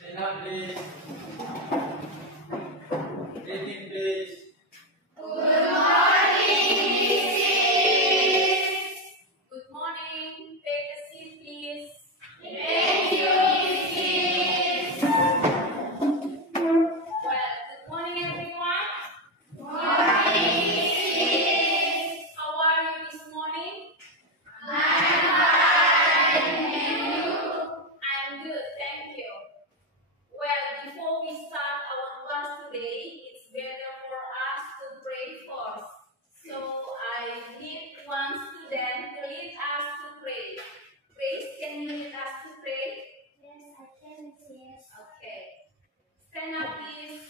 Stand up, please. Greeting, please. Good morning, Mrs. Good morning. Take a seat, please. Thank you, Mrs. Well, good morning, everyone. Morning, Mrs. How are you this morning? I'm fine, and you? I'm good, thank you. Well, before we start our class today, it's better for us to pray first. So I need one student to lead us to pray. Grace, can you lead us to pray? Yes, I can, Mrs. Okay. Stand up, please.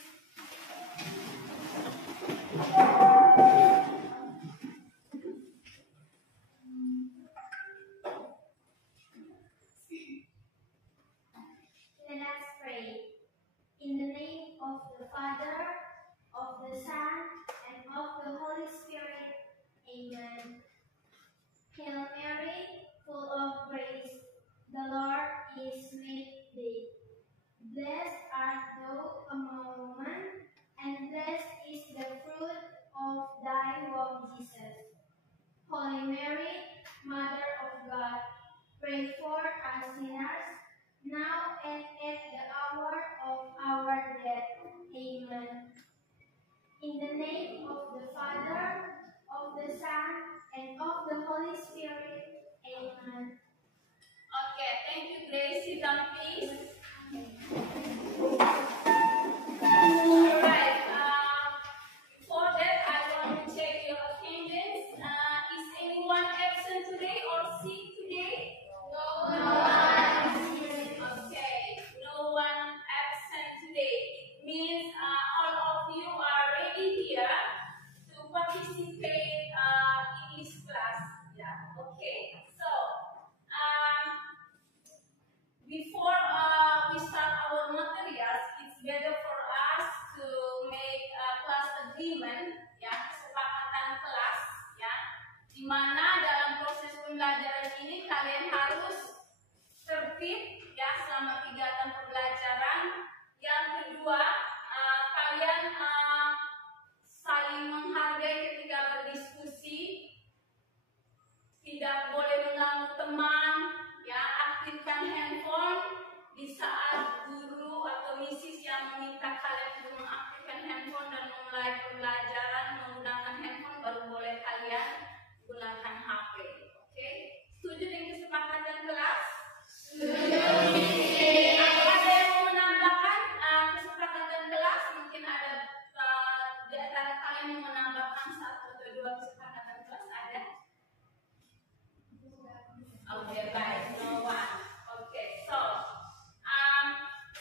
Let us pray. In the name of the Father, of the Son, and of the Holy Spirit. Amen. Hail Mary, full of grace, the Lord is with thee. Blessed art thou among women, and blessed is the fruit of thy womb, Jesus. Holy Mary, Mother of God, pray for us sinners, now and at the hour of our death. Amen. In the name of the Father, of the Son, and of the Holy Spirit. Amen. Okay, thank you, Grace. Sit down, please. Alright, before that, I want to check your attendance. Is anyone absent today or sick today? No one. Okay, no one absent today. It means all of you are ready here to participate in this class. Yeah, okay. So, before we start our materials, it's better for us to make a class agreement, ya, kesepakatan kelas, ya, di mana dalam proses pembelajaran ini kalian harus tertib, ya, selama kegiatan pembelajaran. Yang kedua, kalian saling menghargai ketika berdiskusi, tidak boleh mengganggu teman, ya, aktifkan handphone di saat guru atau misis yang meminta kalian untuk mengaktifkan handphone dan memulai pembelajaran menggunakan handphone, baru boleh kalian gunakan HP. Oke? Setuju dengan kesepakatan kelas? Ada yang mau menambahkan kesepakatan kelas? Mungkin ada di antara kalian yang menambahkan satu atau dua kesepakatan kelas, ada? Oke, baik, no one. Oke, so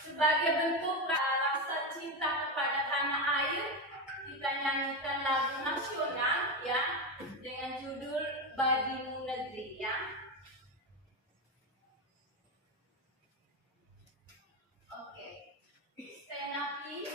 sebagai bentuk rasa cinta kepada tanah air, kita nyanyikan lagu nasional, ya, dengan judul Badimu Negeri, ya. Oke, stand up, please.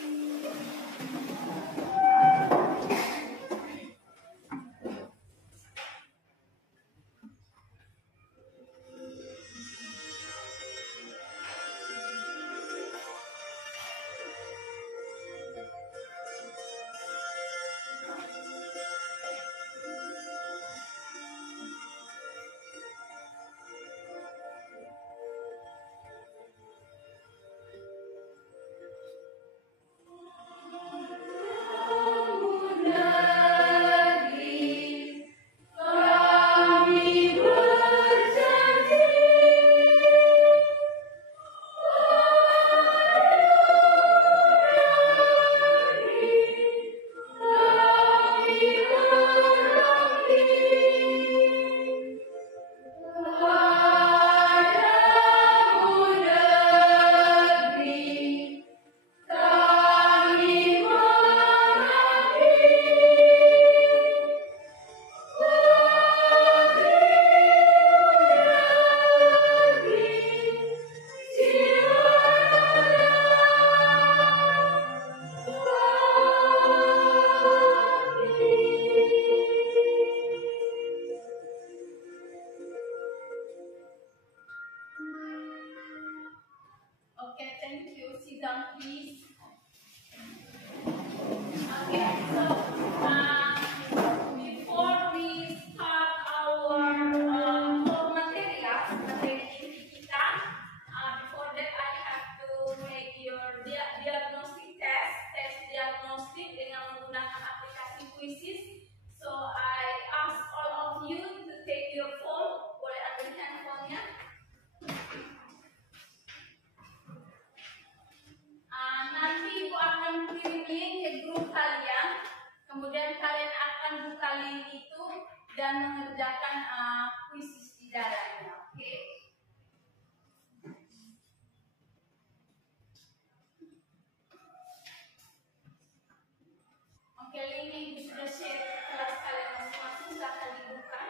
sit down, please. Okay, so before we start our core materials, materi inti kita, before that I have to make your diagnostic test diagnostik dengan menggunakan aplikasi Quizzes. So I ask all of you to take your phone, boleh ambil handphonenya. Nanti Ibu akan kirim link ke grup kalian, kemudian kalian akan buka link itu dan mengerjakan quizzes di dalamnya, oke? Oke, link Ibu sudah share ke kelas kalian masing-masing, silahkan dibuka.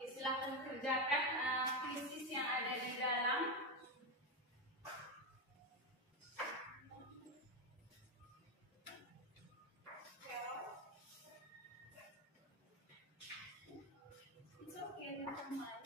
Oke, silahkan kerjakan quizzes yang ada di dalam. It's okay, never mind.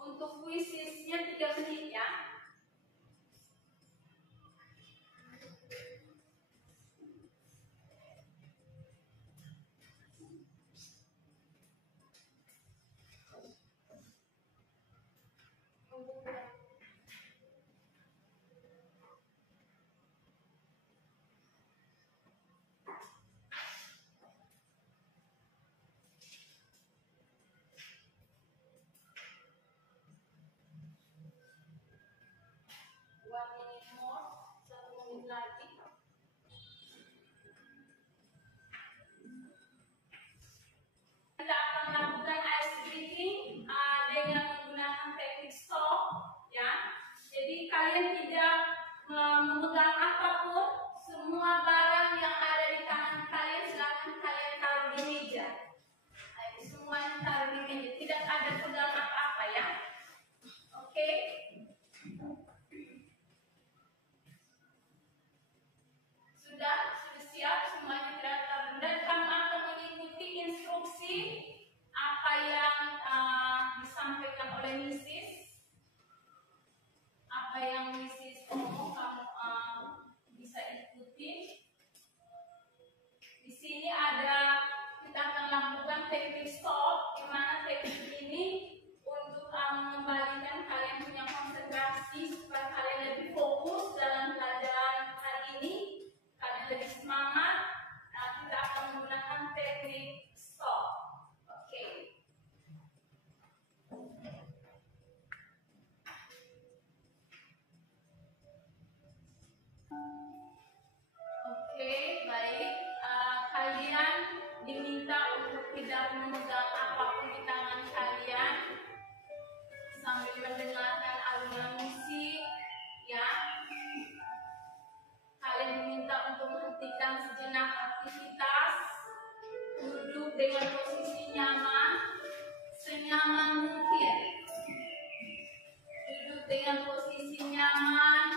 Untuk quizesnya 3 menit ya. One minute more, 1 menit lagi. Kita akan melakukan ice breaking dengan menggunakan teknik stop, ya. Jadi kalian tidak memegang apapun, semua barang yang ada di tangan kalian silakan kalian taruh di meja. Semuanya taruh di meja, tidak ada pegang apa-apa ya. Oke. Sudah siap semuanya, tidak taruh, dan kamu akan mengikuti instruksi apa yang disampaikan oleh Mrs. Apa yang Mrs. ngomong kamu bisa ikuti. Di sini ada, kita akan lakukan teknik stop, di mana teknik ini untuk mengembalikan kalian punya konsentrasi supaya kalian lebih fokus dalam pelajaran hari ini, kalian lebih semangat. Kita akan menggunakan teknik stop. Oke. Oke, baik. Kalian diminta untuk tidak memegang apapun di tangan kalian sambil mendengarkan alunan musik, ya. Kalian diminta untuk menghentikan sejenak aktivitas, duduk dengan posisi nyaman, senyaman mungkin. Duduk dengan posisi nyaman,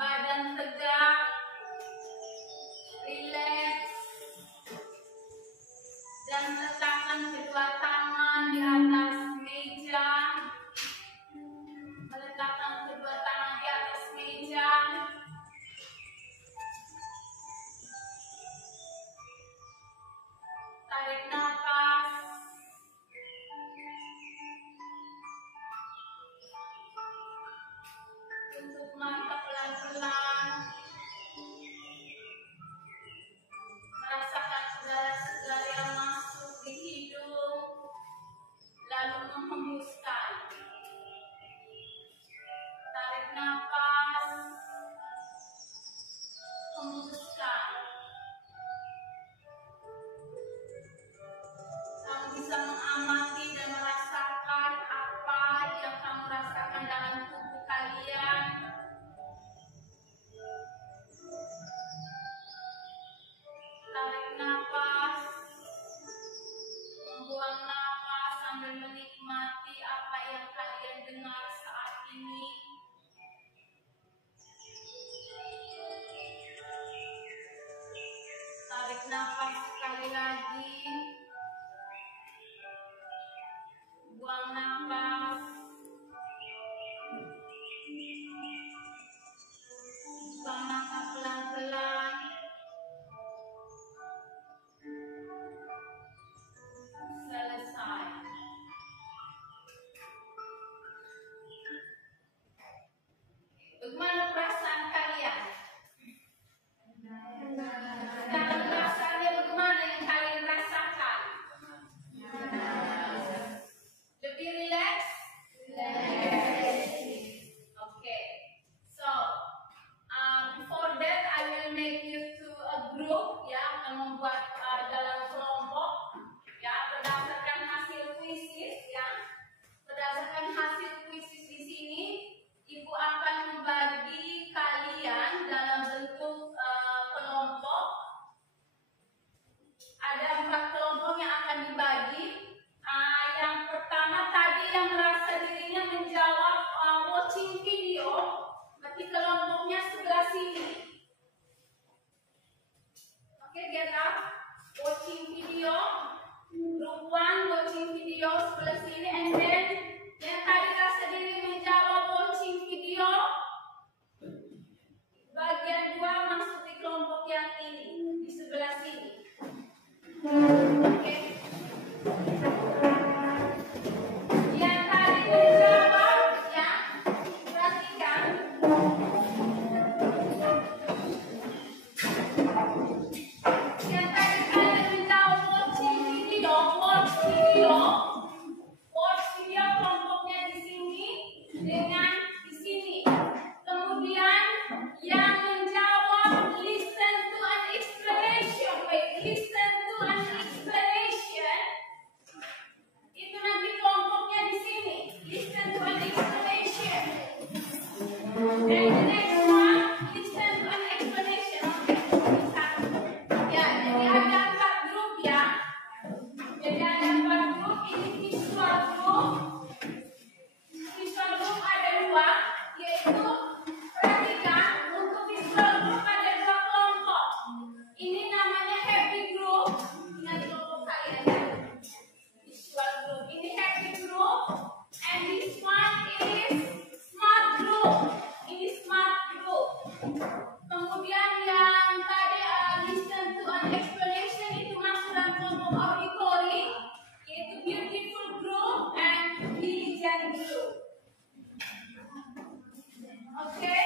badan tegak, rileks, dan letakkan kedua tangan di atas meja. Meletakkan kedua tangan di atas meja. lagi. Buang nafas. Buang nafas pelan-pelan. Selesai. Bagaimana perasaan kalian? Sekarang perasaannya bagaimana yang kalian rasakan? Lebih relax? Okay. So, before that I will make you to a group, ya, akan membuat dalam kelompok, ya, berdasarkan hasil kuisis, ya. Berdasarkan hasil kuisis di sini, Ibu akan membagi kalian dalam bentuk kelompok. Ada 4 kelompok yang akan dibagi. Yang pertama tadi yang merasa dirinya menjawab watching video, berarti kelompoknya sebelah sini. Oke, get up. Watching video. Group 1 watching video sebelah sini, and then yang tadi rasa diri menjawab watching video, bagian 2 masuk di kelompok yang ini, di sebelah sini. Oke. Yang tadi menjawab, ya, perhatikan. Yang tadi kalian menjawab watching video, watch video kelompoknya di sini dengan di sini. Kemudian yang menjawab listen to an explanation, listen to an explanation, itu nanti kelompoknya di sini, listen to an explanation. And the next one, listen to an explanation. Ya, jadi ada 4 grup, ya. Jadi ada 4 grup, ini visual group. Visual group ada 2, yaitu perhatikan untuk visual group ada 2 kelompok. Ini namanya happy group. Ingat kelompok kalian, ya. Visual group. Ini happy group, and this one is smart group. Ini smart group. Kemudian yang tadi listen to an explanation itu masuk dalam kelompok auditory, yaitu beautiful group and diligent group. Oke.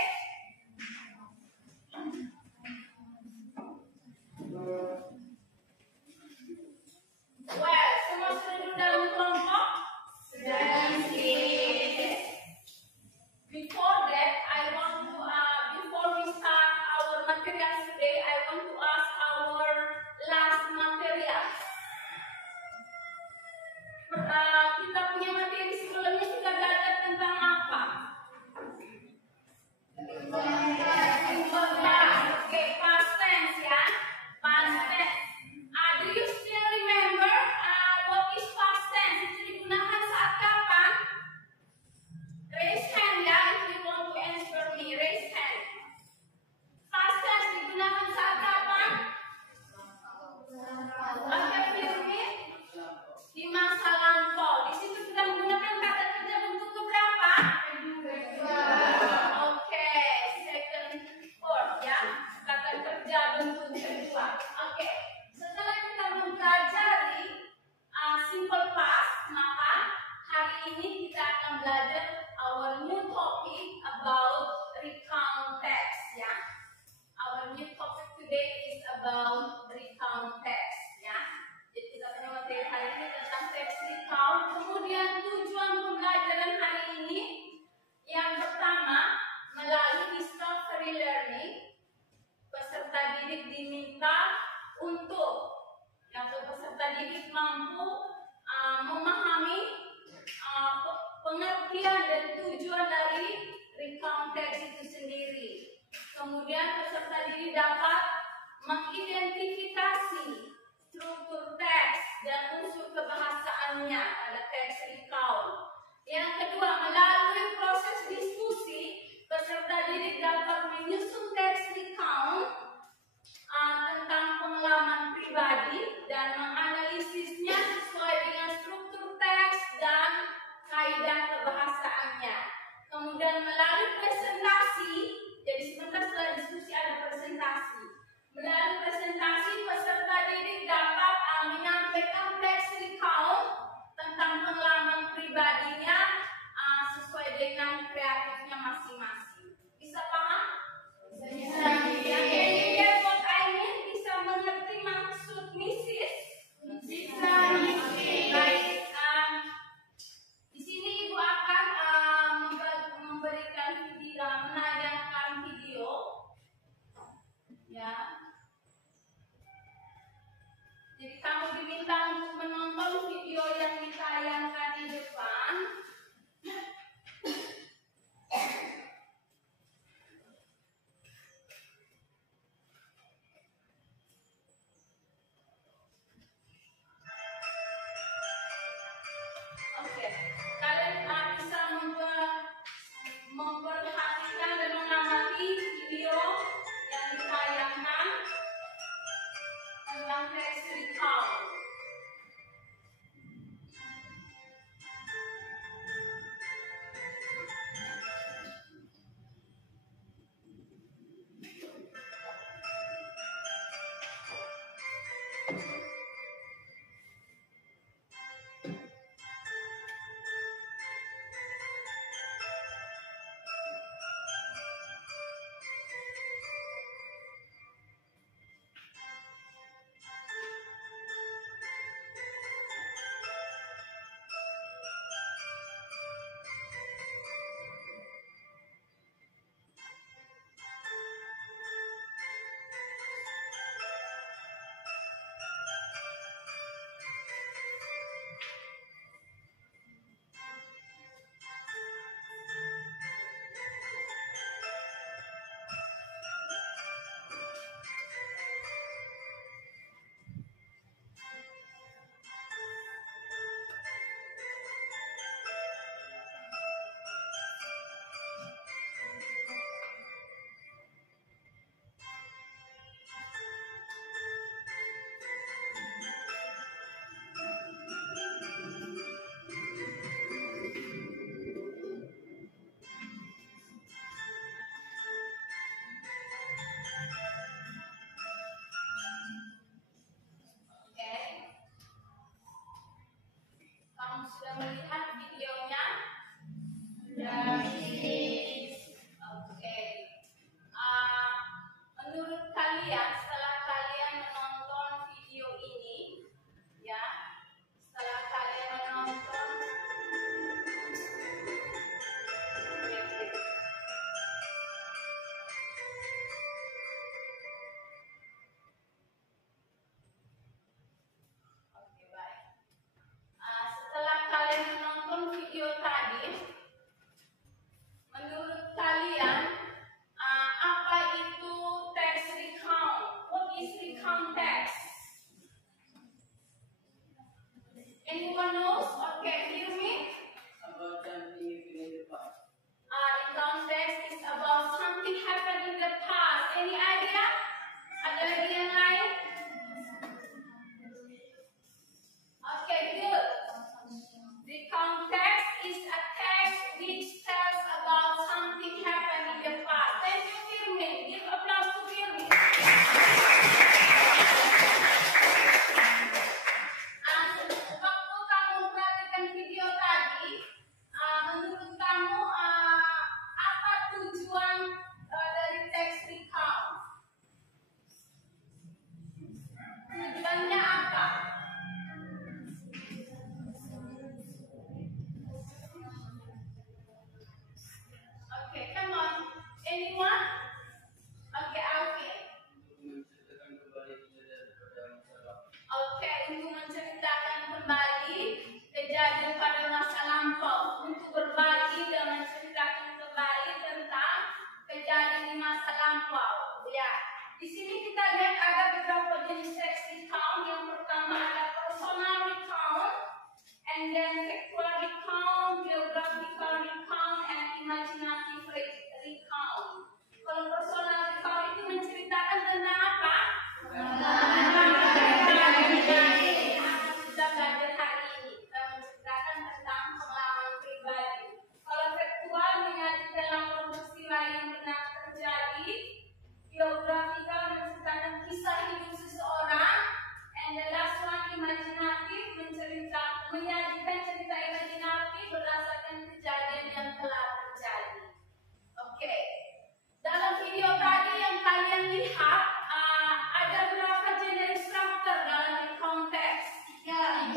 Well, semua sudah duduk dalam kelompok? Sudah. Before that, I want to before we start our materials today, I want to ask our last materials. diminta untuk menonton video yang ditayangkan di depan. Oke, kalian bisa memperhatikan dan mengamati video yang ditayangkan tentang text recall. Kamu sudah melihat videonya? Oke. Menurut kalian, setelah kalian menonton video ini, ya, setelah kalian menonton, oke, baik. Setelah kalian menonton video tadi, menurut kalian apa itu text recount? What is recount text? Anyone knows? Okay, hear me? About something in the past. Recount text is about something happened in the past. Any idea? Ada lagi yang lain? Okay, good. Recount text is a text which tells about something happened in the past. Thank you, Firmin. Give applause to Firmin. Waktu kamu perhatikan video tadi, menurut kamu apa tujuan dari text recount? Tujuannya apa? Okay, come on. Anyone? Okay, Alvin. Menceritakan kembali kejadian pada masa lalu. Oke, untuk menceritakan kembali kejadian pada masa lampau, untuk berbagi dan menceritakan kembali tentang kejadian di masa lampau. Ya, di sini kita lihat ada beberapa jenis text recount. Yang pertama ada personal recount, and then factual recount, geographical recount, and imaginative recount. Kalau personal recount itu menceritakan tentang apa? Kita belajar hari ini, kita menceritakan tentang pengalaman pribadi. Kalau faktual menyajikan laporan peristiwa yang benar terjadi. Geographical menceritakan kisah hidup seseorang, and the last one imaginatif menyajikan cerita imajinatif berdasarkan kejadian yang telah terjadi. Oke. Dalam video tadi yang kalian lihat, ada berapa jenis struktur dalam recount text? 3.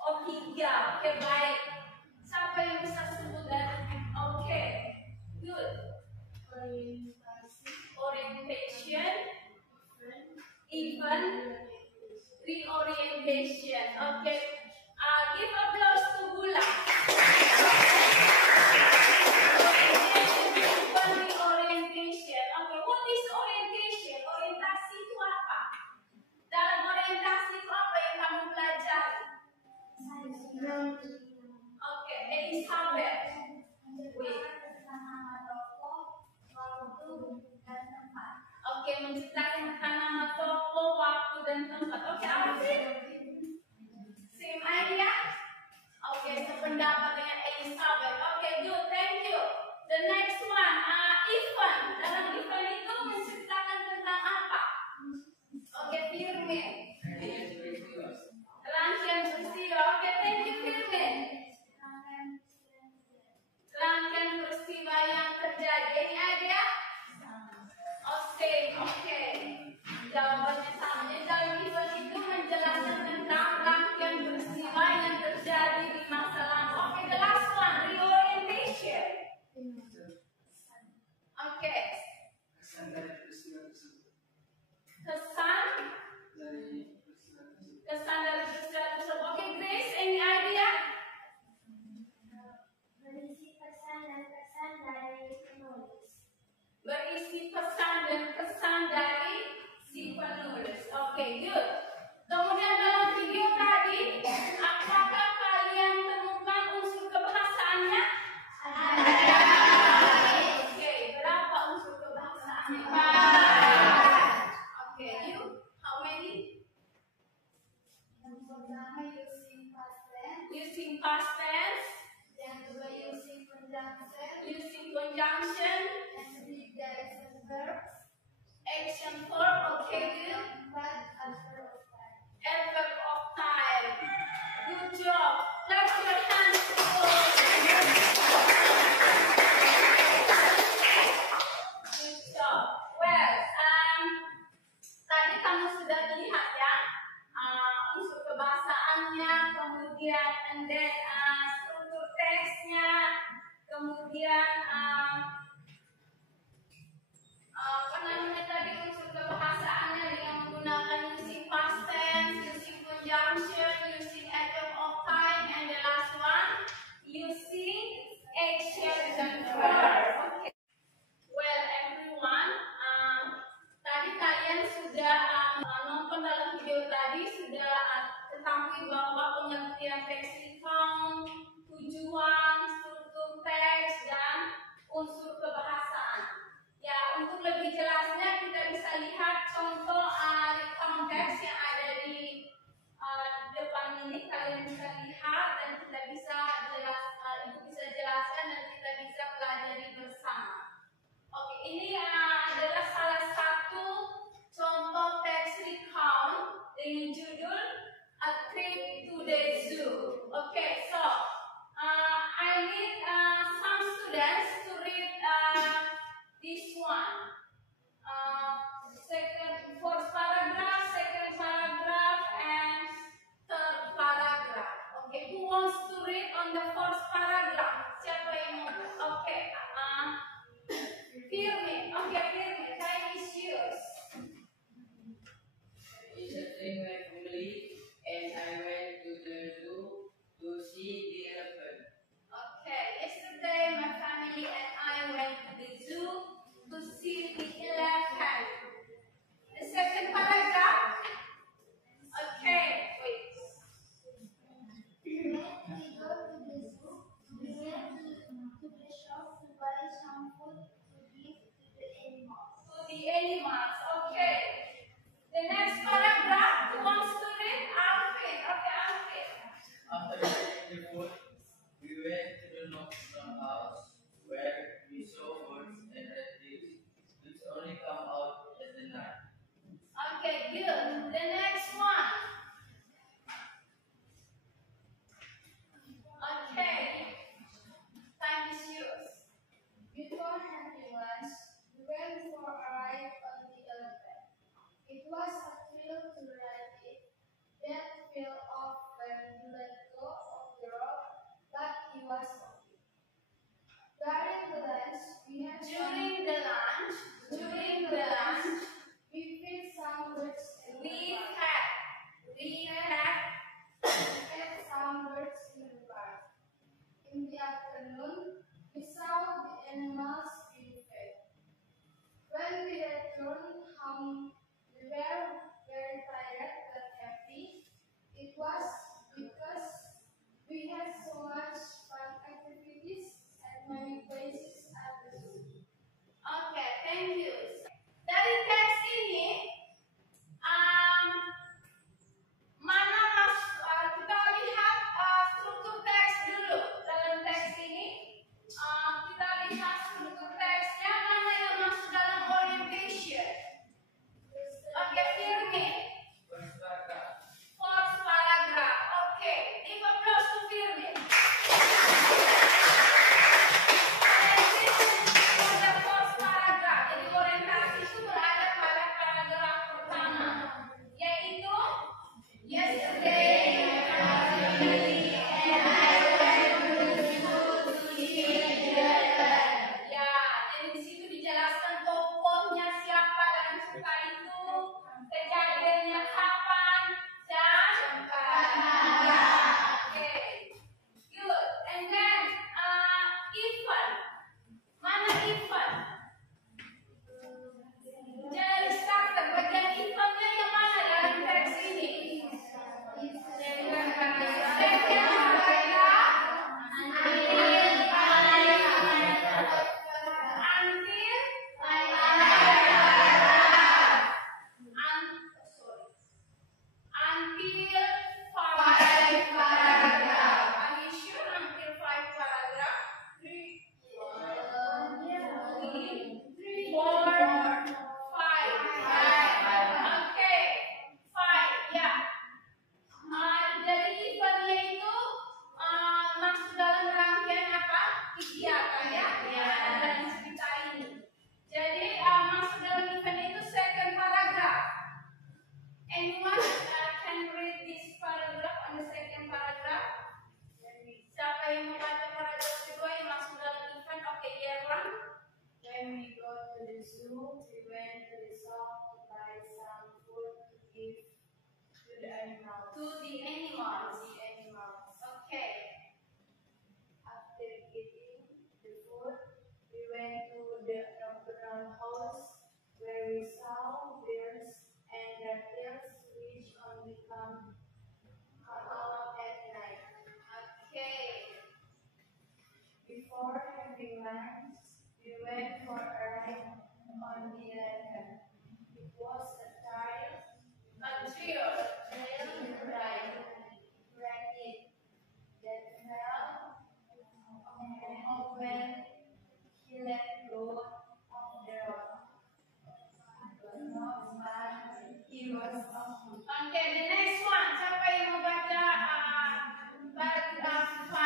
Oh, 3. Oke, baik. Siapa yang bisa sebut dari? Oke. Good. Orientation, event, reorientation, orientation. Okay. Give applause to Bula. Orientation. Okay, what is orientation? Orientasi itu apa? Dalam orientasi itu apa yang kamu pelajari? Oke, Elizabeth. Oke, menciptakan nama toko, waktu dan tempat. Oke, apa sih? Same idea? Oke, sependapat dengan Elizabeth. Oke, good, thank you. The next one, Ivan. Dalam Ivan itu menciptakan tentang apa? Oke, Firmin. Rangkaian peristiwa. Oke, thank you, Firmin. Rangkaian peristiwa yang terjadi. Ini idea? Oke. Jawabannya sama. Jadi dalam event itu menjelaskan tentang rangkaian peristiwa yang terjadi di masa lalu. Oke, the last one, reorientation. Oke. Kesan dari peristiwa tersebut. Oke, Grace, any idea? Berisi pesan dan kesan dari penulis. Berisi pesan dan kesan dari si penulis. Oke, good. Kemudian dalam video tadi, apakah kalian temukan unsur kebahasaannya? Ada. Oke, berapa unsur kebahasaannya? Oke, you? How many? Yang pertama using past tense. Using past tense. Yang kedua using conjunction. Using conjunction. Yang ketiga action verbs. Action verb. Okay, good. Keempat adverb of time. Adverb of time. Good job. Clap your hands. Good job. Well, tadi kamu sudah lihat ya unsur kebahasaannya, kemudian and then struktur teksnya, kemudian apa namanya tadi unsur kebahasaannya dengan menggunakan using past tense, using conjunction, using adverb of time, and the last one using action and verb. Okay. Well, everyone, tadi kalian sudah nonton dalam video tadi sudah ketahui bahwa pengertian teks recount, tujuan, struktur teks, dan unsur kebahasaan. Ya, untuk lebih jelasnya kita bisa lihat contoh recount teks yang ada di depan ini. Kalian bisa lihat dan kita bisa jelaskan dan kita bisa pelajari bersama. Oke, ini adalah salah satu contoh teks recount dengan judul A Trip to the Zoo. Okay, so I need some students to read this one. First paragraph, second paragraph, and third paragraph. Okay, who wants to read on the first paragraph? Siapa yang mau? Okay, Firmin. Okay, Firmin, time is yours. Visiting my family, and I went to the zoo to see the elephant. Okay, yesterday my family and I went to the zoo to see the elephant. The before everyone, we went for a ride on the lantern. It was a thrill ride, that fell off when he let go of the rope. It was not fun, he was awful. Okay, the next one. Siapa yang mau baca paragraph 5?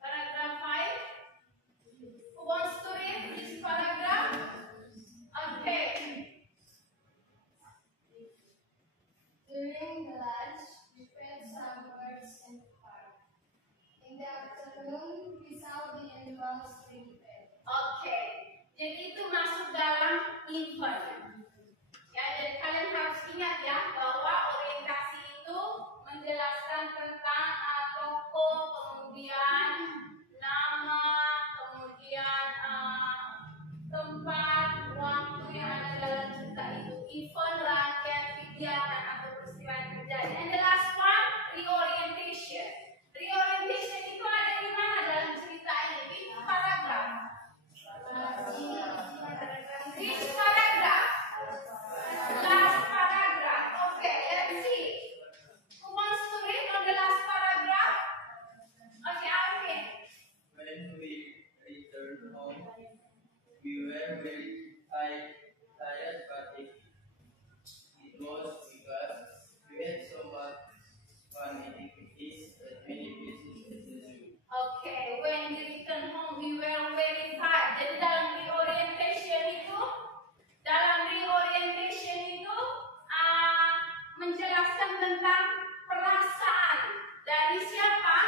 Paragraph 5. Who wants to read this paragraph? Okay. During the lunch, we fed some birds in the park. In the afternoon, we saw the animals being fed. Oke. Jadi itu masuk dalam infant. Ya, jadi kalian harus ingat ya bahwa orientasi itu menjelaskan tentang tokoh, kemudian nama, kemudian tempat, waktu yang ada dalam cerita itu, event, rangkaian kegiatan atau peristiwa yang terjadi. And the last one, reorientation. Reorientation itu ada di mana dalam cerita ini? Di paragraf. Which paragraph? Last paragraph. Okay, let's see. Who wants to read on the last paragraph? Okay, Alvin. When we returned home, we were very tired, but it was because we had so much fun activities at many places at the zoo. Okay, when we return home, we were very tired. Jadi dalam reorientation itu menjelaskan tentang perasaan dari siapa?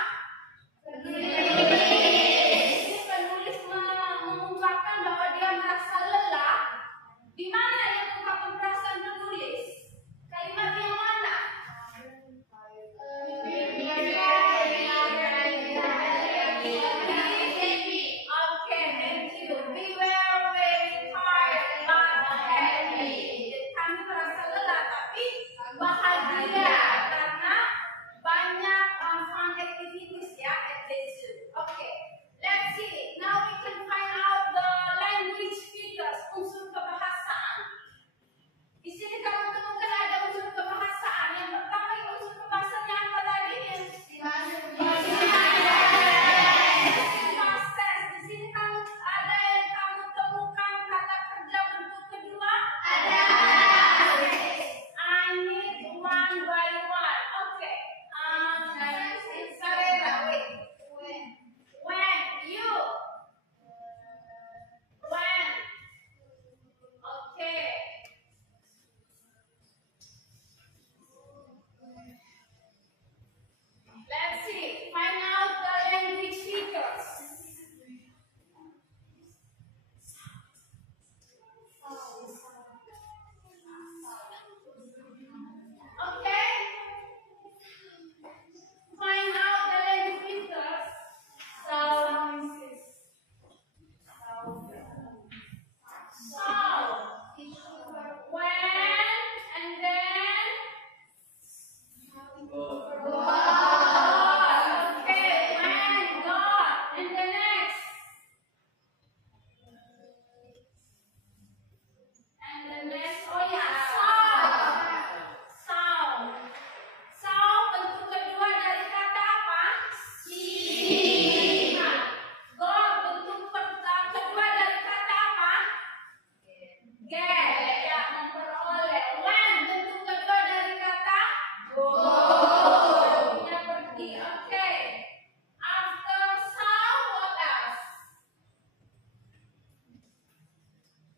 Penulis mengungkapkan bahwa dia merasa lelah. Di mana yang mengungkapkan perasaan penulis? Kalimat yang mana? Okay, thank you. We were very tired but happy. Kami merasa lelah tapi bahagia karena banyak fun activities ya at the zoo. Okay, let's see. Now we can find out the language features, unsur kebahasaan. Di sini kamu temukan ada unsur kebahasaan. Yang pertama itu unsur kebahasaannya apa tadi? Di sini kamu ada yang kamu temukan kata kerja bentuk kedua? I need one by one. Okay. Sarera, wait. When you. When. Okay. Let's see. Find out the language features. Okay. Find out the language features. Sound. When and then. Okay, when, God, and the next. And the next, oh yeah, sound. Sound bentuk kedua dari kata apa? Nah, God bentuk kedua dari kata apa? Get, ya, memperoleh. When bentuk kedua dari kata? Go. Artinya pergi. Okay. After sound, what else?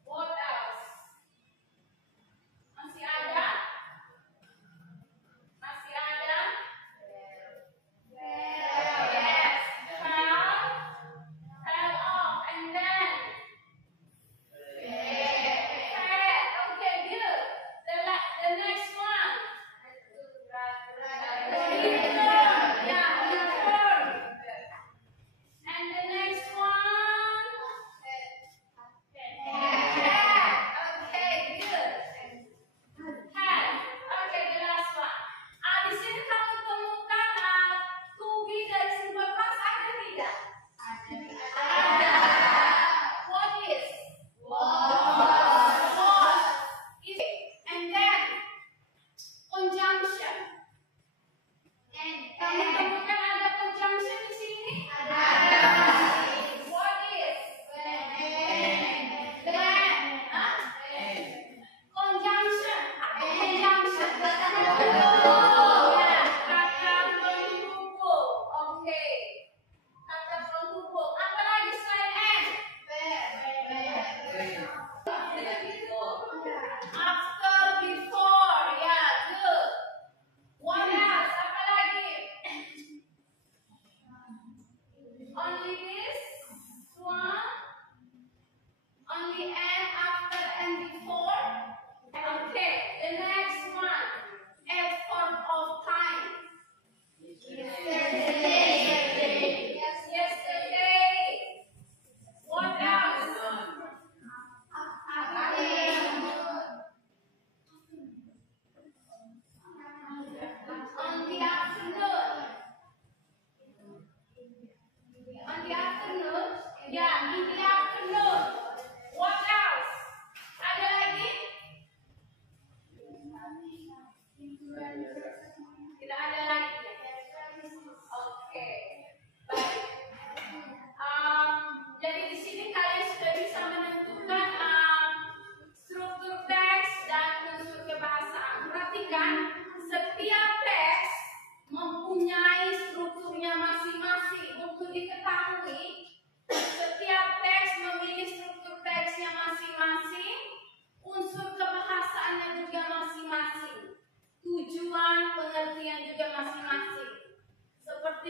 What else? Masih ada? Masih ada? Yes. Fell off, and then fed. Okay, good. The next one. Return. Yeah, return. And the next one. Had. Okay, good. Had. Okay, the last one. Di sini kamu temukan to be dari simple past ada tidak?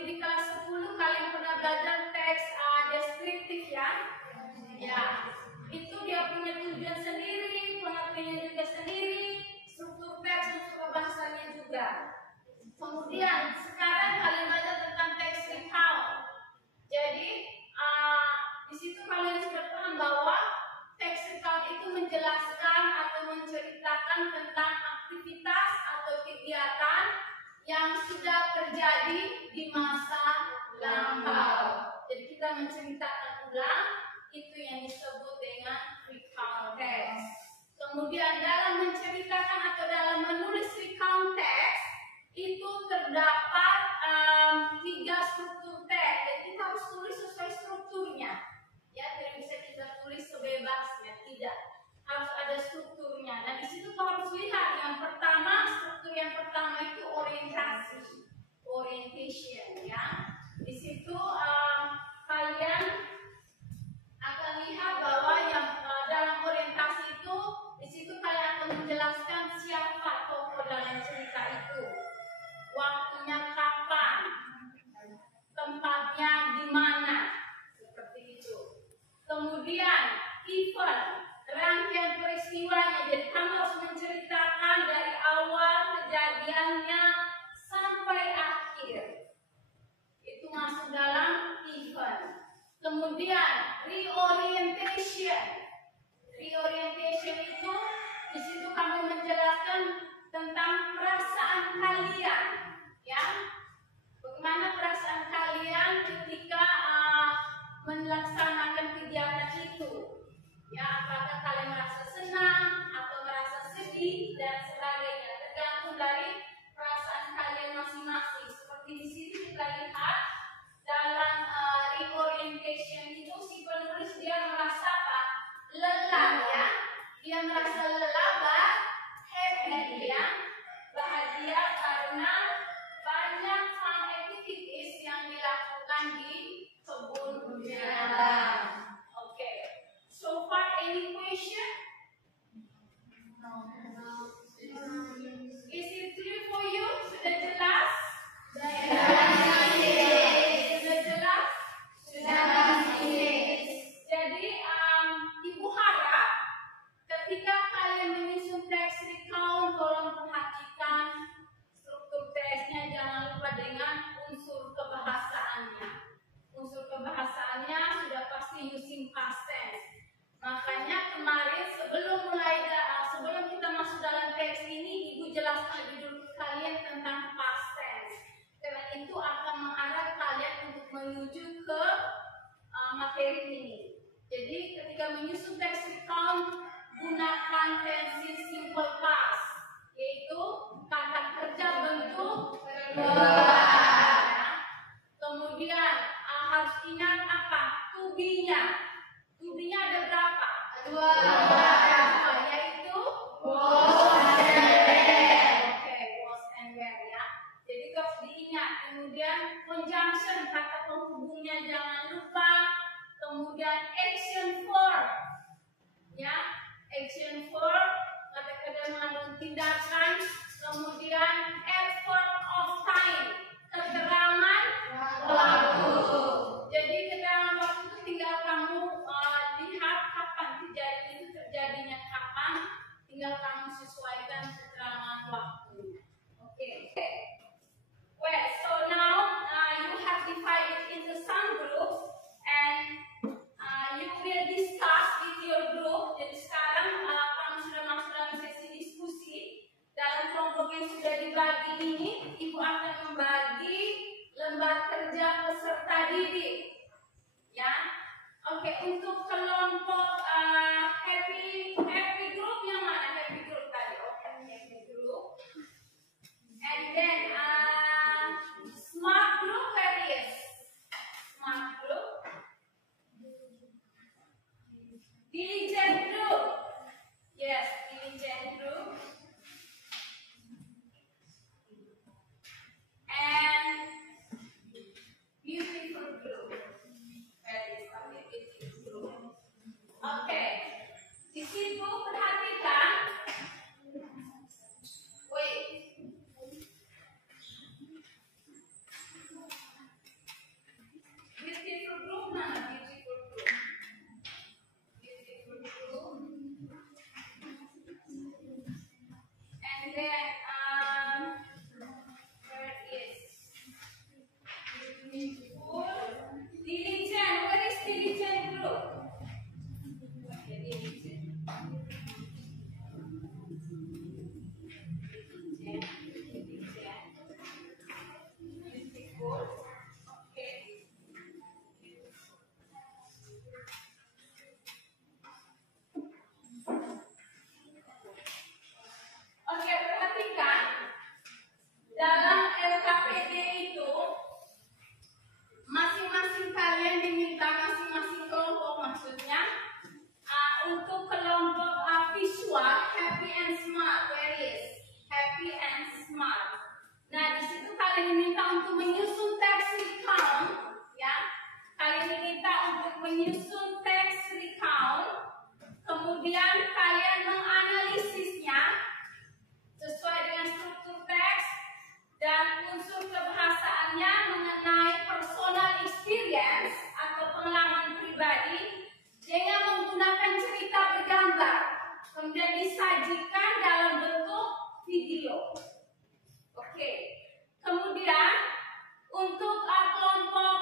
di kelas 10 kalian pernah belajar teks deskriptif ya? Ya, itu dia punya tujuan sendiri, pengertiannya juga sendiri, struktur teks, struktur bahasanya juga. Kemudian sekarang kalian belajar tentang teks recount. Jadi di situ kalian sudah paham bahwa teks recount itu menjelaskan atau menceritakan tentang aktivitas atau kegiatan yang sudah terjadi di masa lampau. Jadi kita menceritakan ulang, itu yang disebut dengan recount text. Kemudian dalam menceritakan atau dalam menulis recount text itu terdapat 3 struktur teks. Jadi kita harus tulis sesuai strukturnya. Ya, tidak bisa kita tulis sebebasnya, tidak. Harus ada strukturnya. Nah, di situ kita harus lihat yang pertama, struktur yang pertama itu orientasi, orientation, ya. Di situ kalian akan lihat bahwa yang dalam orientasi itu, di situ kalian akan menjelaskan siapa tokoh dalam cerita itu, waktunya kapan, tempatnya di mana, seperti itu. Kemudian event, rangkaian peristiwanya. Jadi kamu harus menceritakan dari awal kejadiannya sampai akhir. Itu masuk dalam event. Kemudian reorientation. Reorientation itu di situ kamu menjelaskan tentang perasaan kalian, ya. Bagaimana perasaan kalian ketika melaksanakan kegiatan itu? Ya, apakah kalian merasa senang atau merasa sedih dan sebagainya, tergantung dari perasaan kalian masing-masing. Seperti di sini kita lihat dalam reorientation itu si penulis dia merasa apa? Lelah, ya. Dia merasa lelah, happy, ya. Bahagia karena banyak fun activities yang dilakukan di kebun binatang. So far, any question? No. Is it clear for you? Sudah jelas? Sudah jelas? Jadi, Ibu harap ketika kalian menyusun teks recount, tolong perhatikan struktur teksnya, jangan lupa dengan unsur kebahasaannya. Unsur kebahasaannya sudah pasti using past tense. Makanya kemarin sebelum kita masuk dalam teks ini, Ibu jelaskan lebih dulu kalian tentang past tense. Karena itu akan mengarah kalian untuk menuju ke materi ini. Jadi ketika menyusun teks recount, gunakan tensi simple past, yaitu kata kerja bentuk verb. Kemudian harus ingat apa? To-be-nya. To-be-nya ada berapa? 2, yaitu was and were. Oke, was and were, ya. Jadi harus diingat. Kemudian conjunction, kata penghubungnya jangan lupa. Kemudian action verb, ya. Action verb, kata kerja mengandung tindakan. Kemudian effort of time, keterangan waktu. Jadi keterangan waktu itu tinggal kamu lihat kapan kejadian itu terjadinya kapan, tinggal kamu sesuaikan keterangan waktu. Oke. Well, so now you have divided into some groups and you will discuss with your group. Jadi sekarang kamu sudah masuk dalam sesi diskusi. Dalam kelompok yang sudah dibagi ini, Ibu akan membagi lembar kerja peserta didik. Ya, oke. Untuk kelompok happy group yang mana? Happy group tadi, oke. Happy group. And then smart group, where is smart group? Diligent group, yes, diligent group. And beautiful group. Oke, di situ perhatikan. Wait. unsur kebahasaannya mengenai personal experience atau pengalaman pribadi dengan menggunakan cerita bergambar, kemudian disajikan dalam bentuk video. Oke. Kemudian untuk kelompok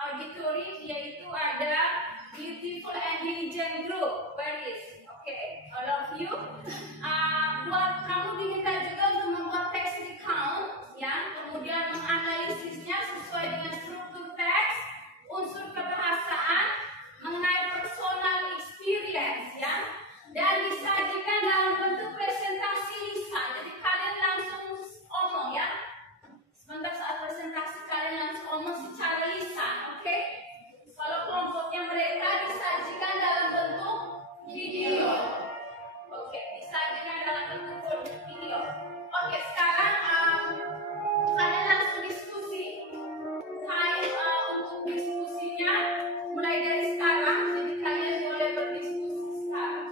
auditory yaitu ada Beautiful and Diligent Group. Where is? Oke, all of you. Buat kamu diminta juga untuk membuat text recount, ya, kemudian menganalisisnya sesuai dengan struktur teks, unsur kebahasaan, mengenai personal experience, ya, dan disajikan dalam bentuk presentasi lisan. Jadi kalian langsung omong, ya. Sebentar saat presentasi kalian langsung omong secara lisan, oke? Kalau kelompoknya mereka disajikan dalam bentuk video. Oke, disajikan dalam bentuk video. Oke, sekarang kalian langsung diskusi. Time untuk diskusinya mulai dari sekarang. Jadi kalian boleh berdiskusi sekarang.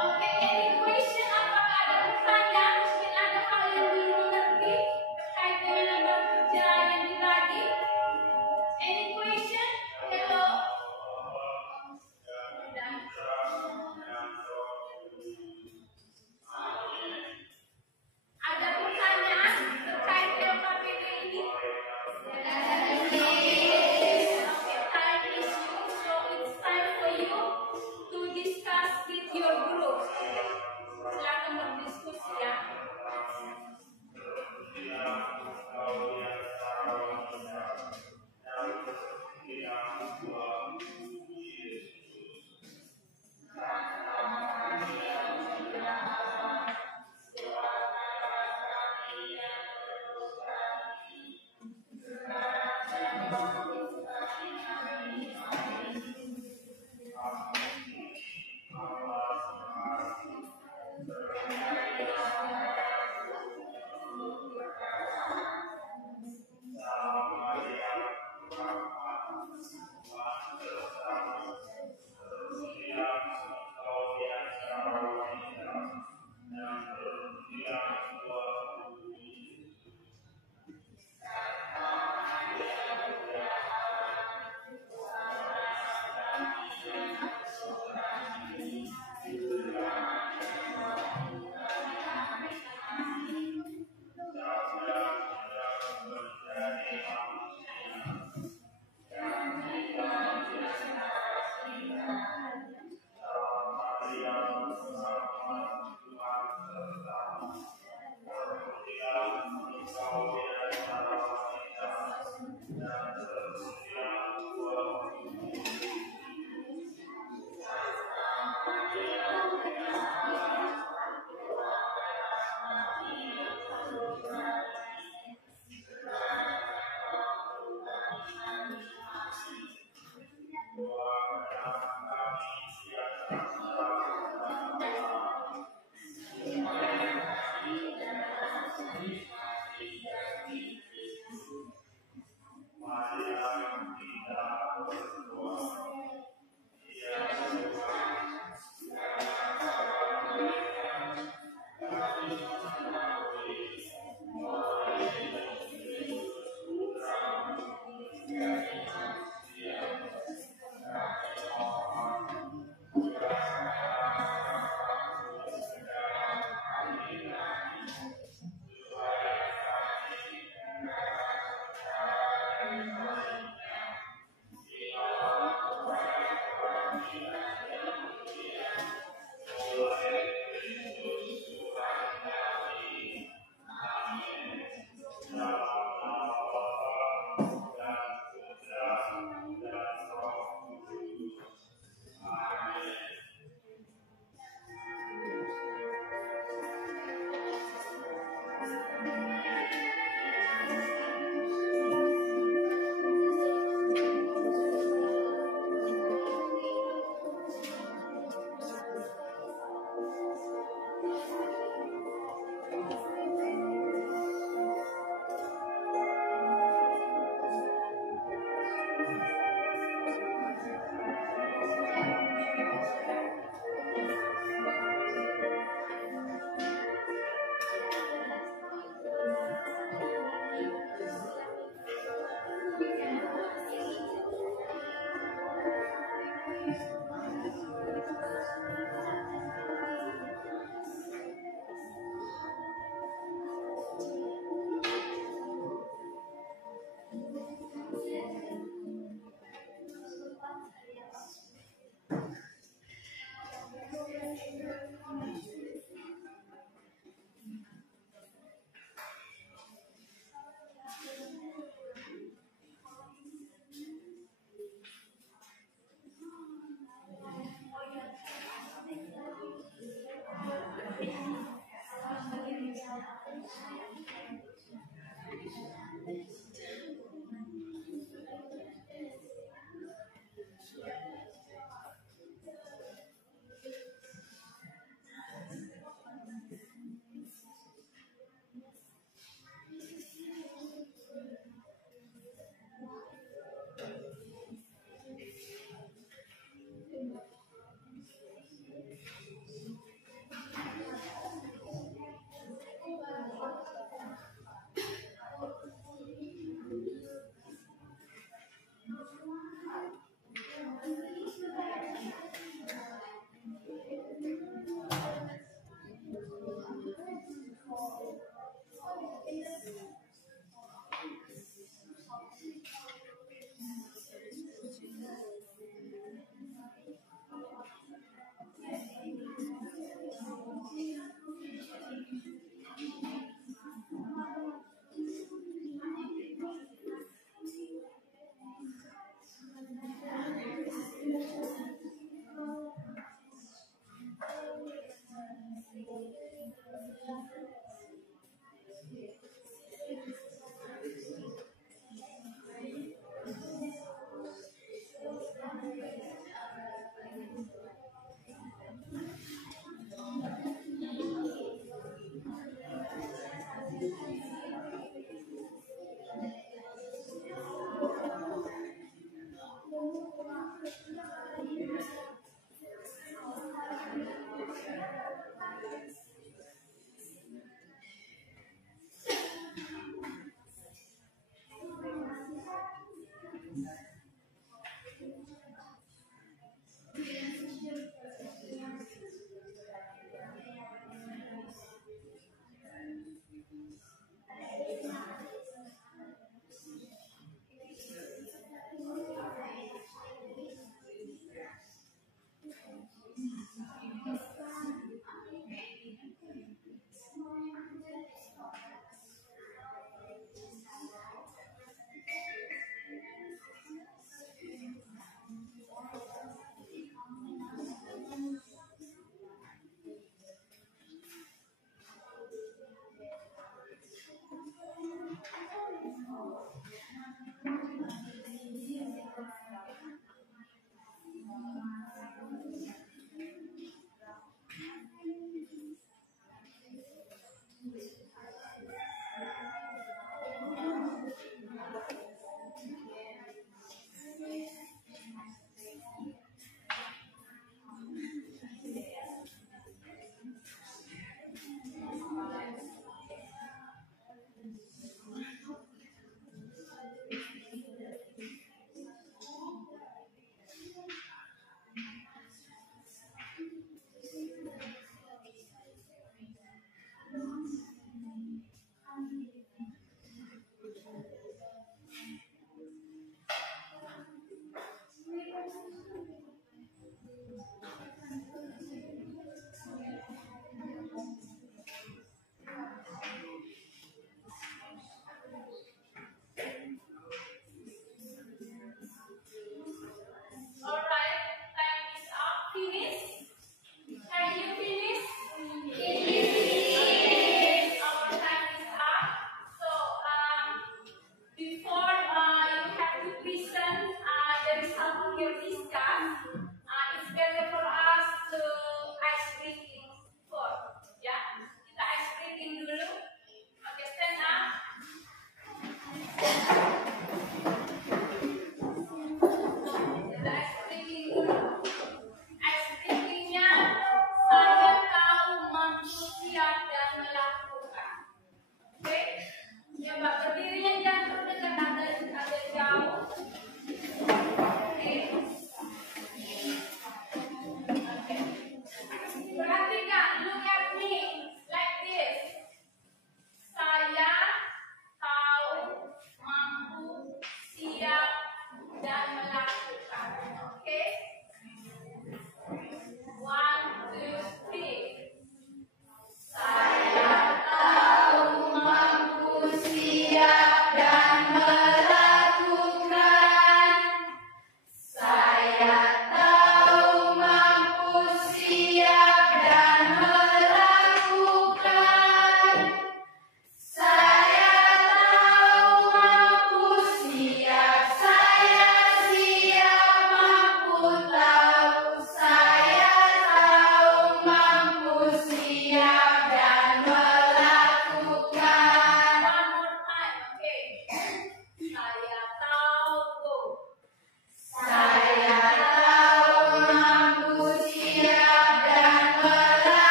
Oke, any question? Apakah ada pertanyaan? Mungkin ada hal yang belum mengerti terkait dengan lembar kerja yang dibagi. Any question? Hello? Ada pertanyaan terkait LKPD ini? Time issue, so it's time for you to discuss with your group. Silakan berdiskusi, ya.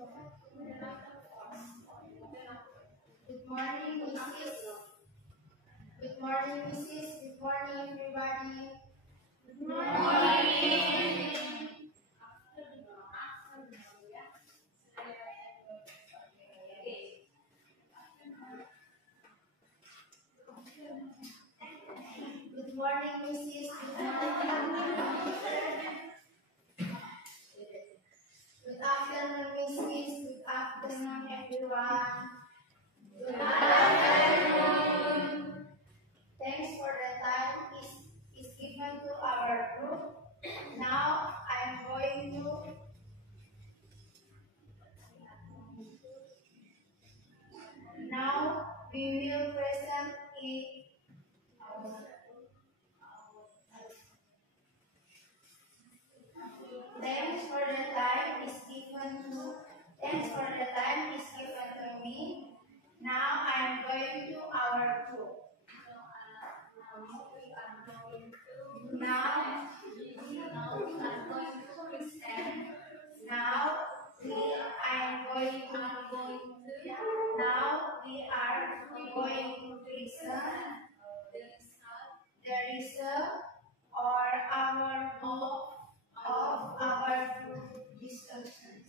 Good morning, Mrs. Good morning, Mrs. Good morning, everybody. Good morning. Good morning, Mrs. Good morning. Good afternoon, Mrs. Good afternoon, everyone. Good afternoon. Thanks for the time is given to our group. Now I'm going to we will present it. Thanks for the time is given to me. Now I am going to our group. Now we are going to listen the result or our goal of our group discussion.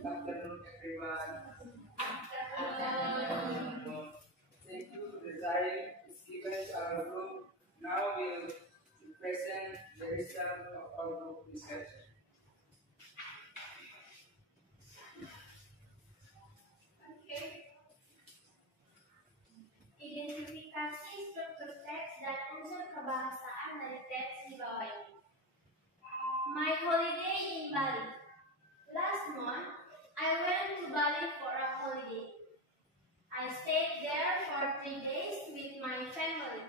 Good afternoon, everyone. Thank you. The time is given to our group. Now we'll present the result of our group discussion. Okay. Identifikasi struktur teks dan unsur kebahasaan dari teks di bawah ini. My holiday in Bali. Last month, I went to Bali for a holiday. I stayed there for 3 days with my family.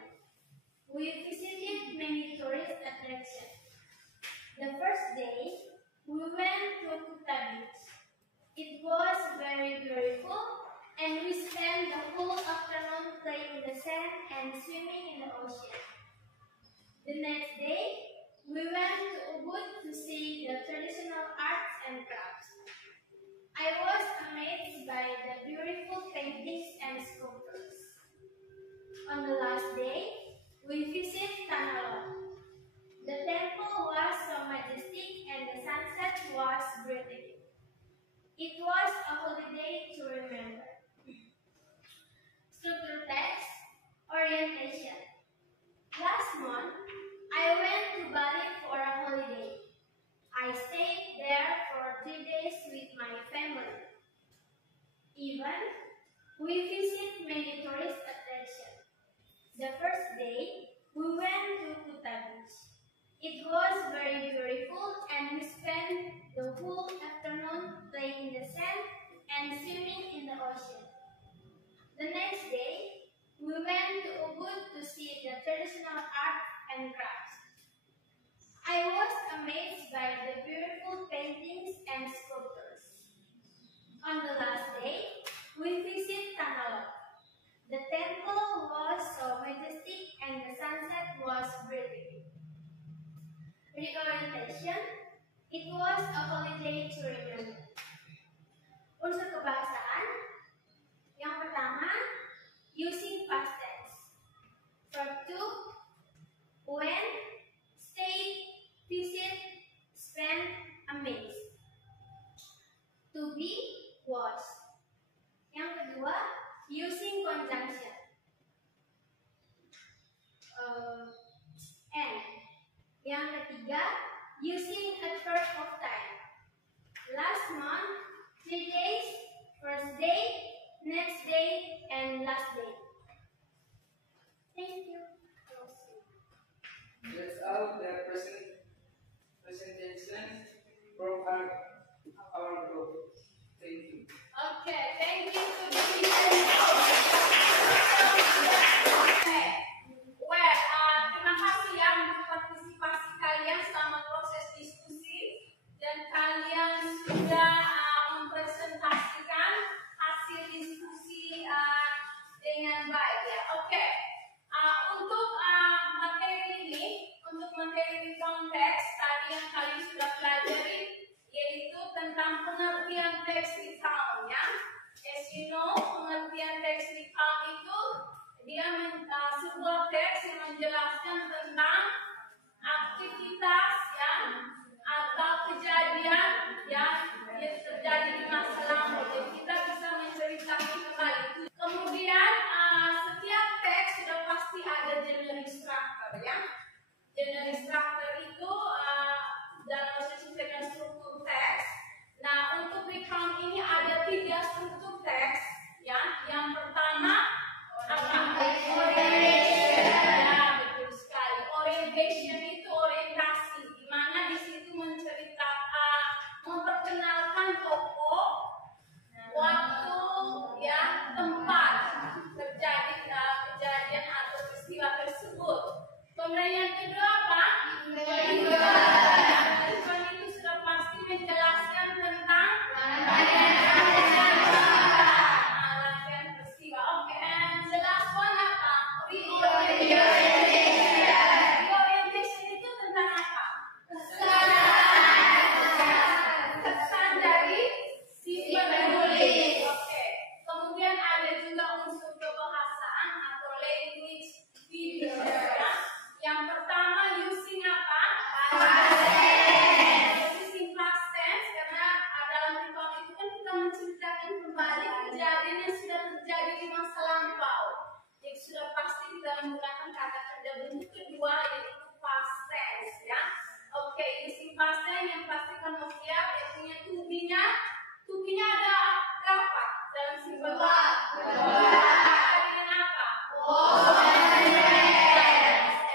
We visited many tourist attractions. The first day, we went to Kuta Beach. It was very beautiful, and we spent the whole afternoon playing in the sand and swimming in the ocean. The next day, we went to Ubud to see the traditional arts and crafts. I was amazed by the beautiful paintings and sculptures. On the last day, we visited Tanah Lot. The temple was so majestic and the sunset was breathtaking. It was a holiday to remember. Structure text, orientation. Last month, I went to Bali for a holiday. I stayed there for 3 days with my family. Even, we visited many tourist attractions. The first day, we went to Kuta Beach. It was very beautiful and we spent the whole afternoon playing in the sand and swimming in the ocean. The next day, we went to Ubud to see the traditional art and crafts. I was amazed by the beautiful paintings and sculptures. On the last day, we visited Tanah Lot. The temple was so majestic and the sunset was breathtaking. Reorientation, it was a holiday to remember. Unsur kebahasaan, yang pertama, using past tense. Verb 2, went, stayed, visit, spend, amazed. To be, was. Yang kedua, using conjunction. And. Yang ketiga, using adverb of time. Last month, 3 days, first day, next day, and last day. Thank you. That's all the presentation from our group. Thank you. Okay. kejadian yang sudah terjadi di masa lampau. Jadi sudah pasti kita menggunakan kata kerja bentuk kedua yaitu past tense ya. Oke, using past tense yang pasti kamu siap ya punya to-be-nya. To-be-nya ada berapa dalam simple verb? Dengan apa?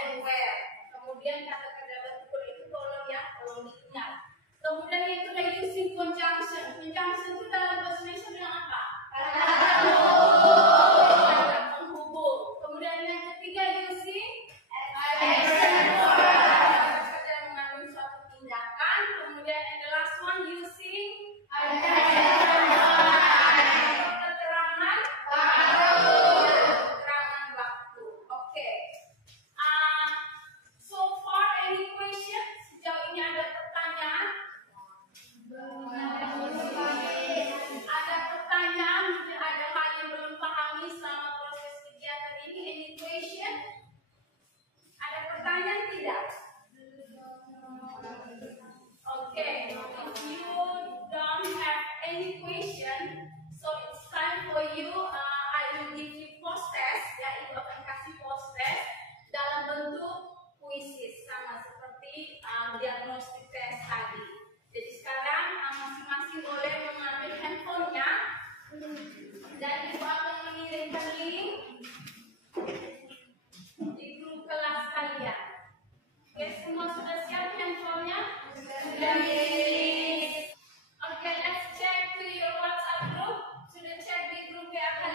And where. Kemudian kata kerja bentuk itu tolong ya, tolong diingat. Kemudian yang kedua using conjunction. Conjunction itu dalam bahasa Indonesia dengan apa? Kata penghubung. Kemudian yang ketiga using action verb. Kerja mengandung suatu tindakan. Kemudian and the last one using keterangan waktu. Oke. So far any question? Sejauh ini ada pertanyaan? Ada pertanyaan, mungkin ada hal yang belum pahami selama proses kegiatan ini. Any question? Ada pertanyaan tidak? Okay, if you don't have any question, so it's time for you. I will give you post test. Ya, ibu akan kasih post test dalam bentuk puisi sama seperti diagnostik test tadi. Jadi sekarang masing-masing boleh mengambil handphonenya dan ibu akan mengirimkan link di grup kelas kalian. Oke, semua sudah siap handphonenya? Sudah. Oke, let's check to your WhatsApp group. Sudah cek di grup ya.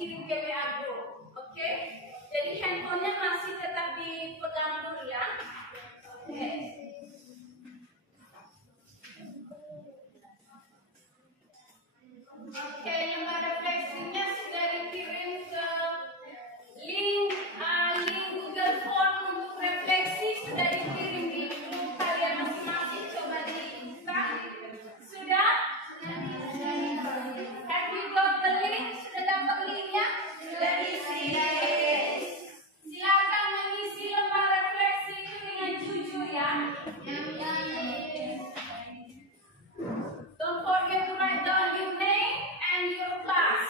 kirim ke WA group. Oke? Jadi handphonenya masih tetap dipegang dulu ya. Oke. Oke, lembar refleksinya sudah dikirim ke link Google Form untuk refleksi sudah dikirim di grup kalian masing-masing. Coba dibuka. Sudah? Have you got the link? Sudah dapat linknya? Sudah diisi. Silakan mengisi lembar refleksi itu dengan jujur ya. Don't forget to write down your name and your class.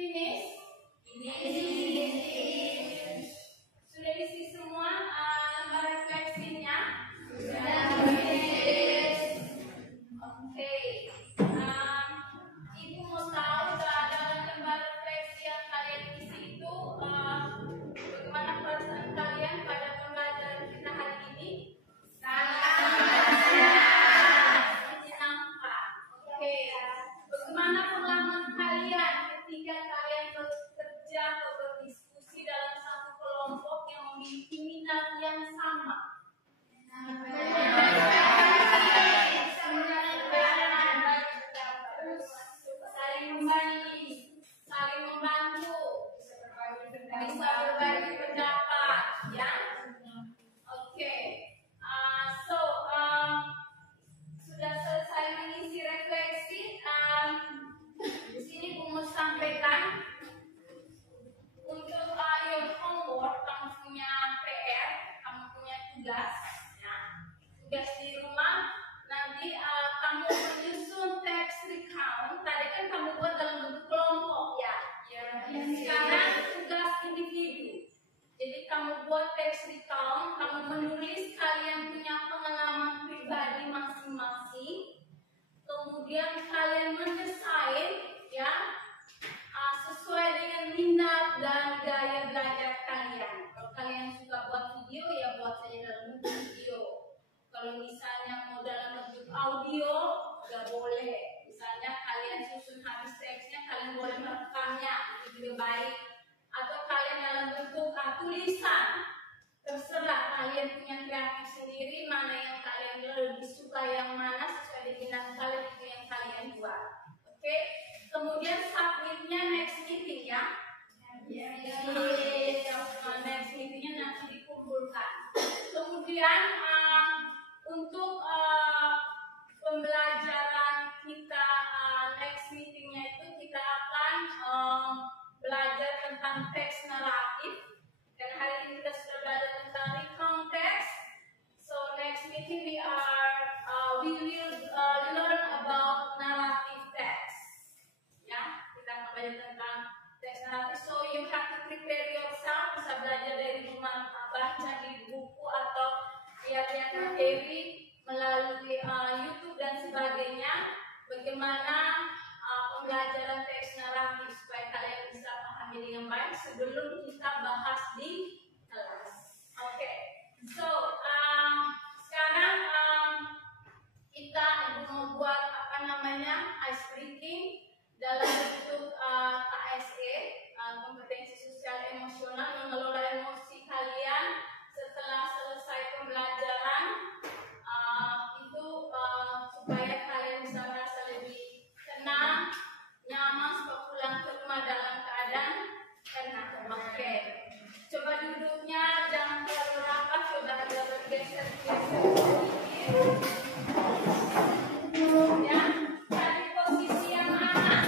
Finish. bisa berbagi pendapat, ya. Oke. Sudah selesai mengisi refleksi. Di sini Bu mau sampaikan untuk your homework, kamu punya PR, kamu punya tugas, ya. Tugas di rumah. Nanti kamu menyusun text recount. Tadi kan kamu buat dalam bentuk kelompok, ya. Sekarang tugas individu. Jadi kamu buat text recount, kamu menulis kalian punya pengalaman pribadi masing-masing. Kemudian kalian mendesain, ya, sesuai dengan minat dan gaya belajar kalian. Kalau kalian suka buat video, ya buat saja dalam bentuk video. Kalau misalnya mau dalam bentuk audio, nggak boleh. Misalnya kalian susun habis teksnya, kalian boleh merekamnya, itu juga baik. Atau kalian dalam bentuk tulisan, terserah kalian punya kreatif sendiri, mana yang kalian lebih suka, yang mana sesuai dengan minat kalian, itu yang kalian buat. Oke? Kemudian submitnya next meeting, ya. Next meetingnya nanti dikumpulkan. Kemudian untuk pembelajaran kita next meetingnya itu kita akan belajar tentang teks naratif. Dan hari ini kita sudah belajar tentang recount text. So next meeting we will learn about narrative text. Ya, kita akan belajar tentang teks naratif. So you have to prepare yourself. Bisa belajar dari rumah, baca di buku atau lihat-lihat materi melalui YouTube dan sebagainya. Bagaimana pembelajaran teks naratif supaya kalian bisa pahami dengan baik sebelum kita bahas di kelas. Oke. So sekarang kita mau buat ice breaking dalam bentuk KSE, kompetensi sosial emosional, mengelola emosi kalian setelah selesai pembelajaran. Itu supaya kalian bisa merasa lebih tenang, nyaman setelah pulang ke rumah dalam keadaan tenang. Oke. Coba duduknya jangan terlalu rapat, coba agak bergeser-geser sedikit. Ya, cari posisi yang aman.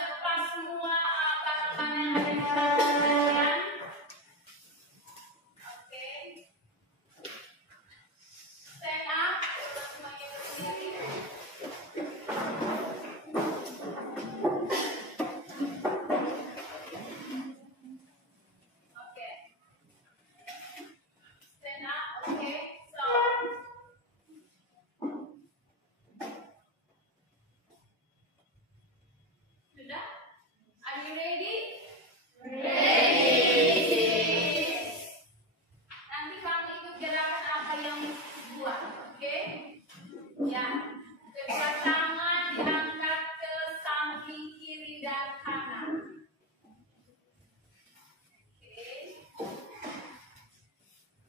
Lepas semua barang yang ada di kalian. Oke. Stand up, semuanya berdiri. Oke. Stand up, oke. So sudah? Are you ready? Nanti kamu ikut gerakan apa yang buat, oke? Ya, kedua tangan diangkat ke samping kiri dan kanan. Oke.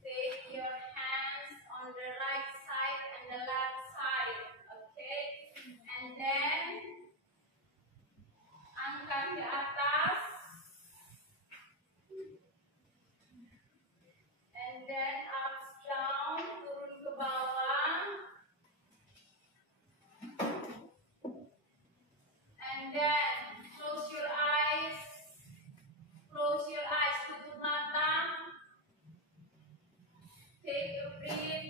Take your hands on the right side and the left side, okay? And then angkat ke atas. And then up down, turun ke bawah. And then close your eyes. Close your eyes, tutup mata. Take a breath.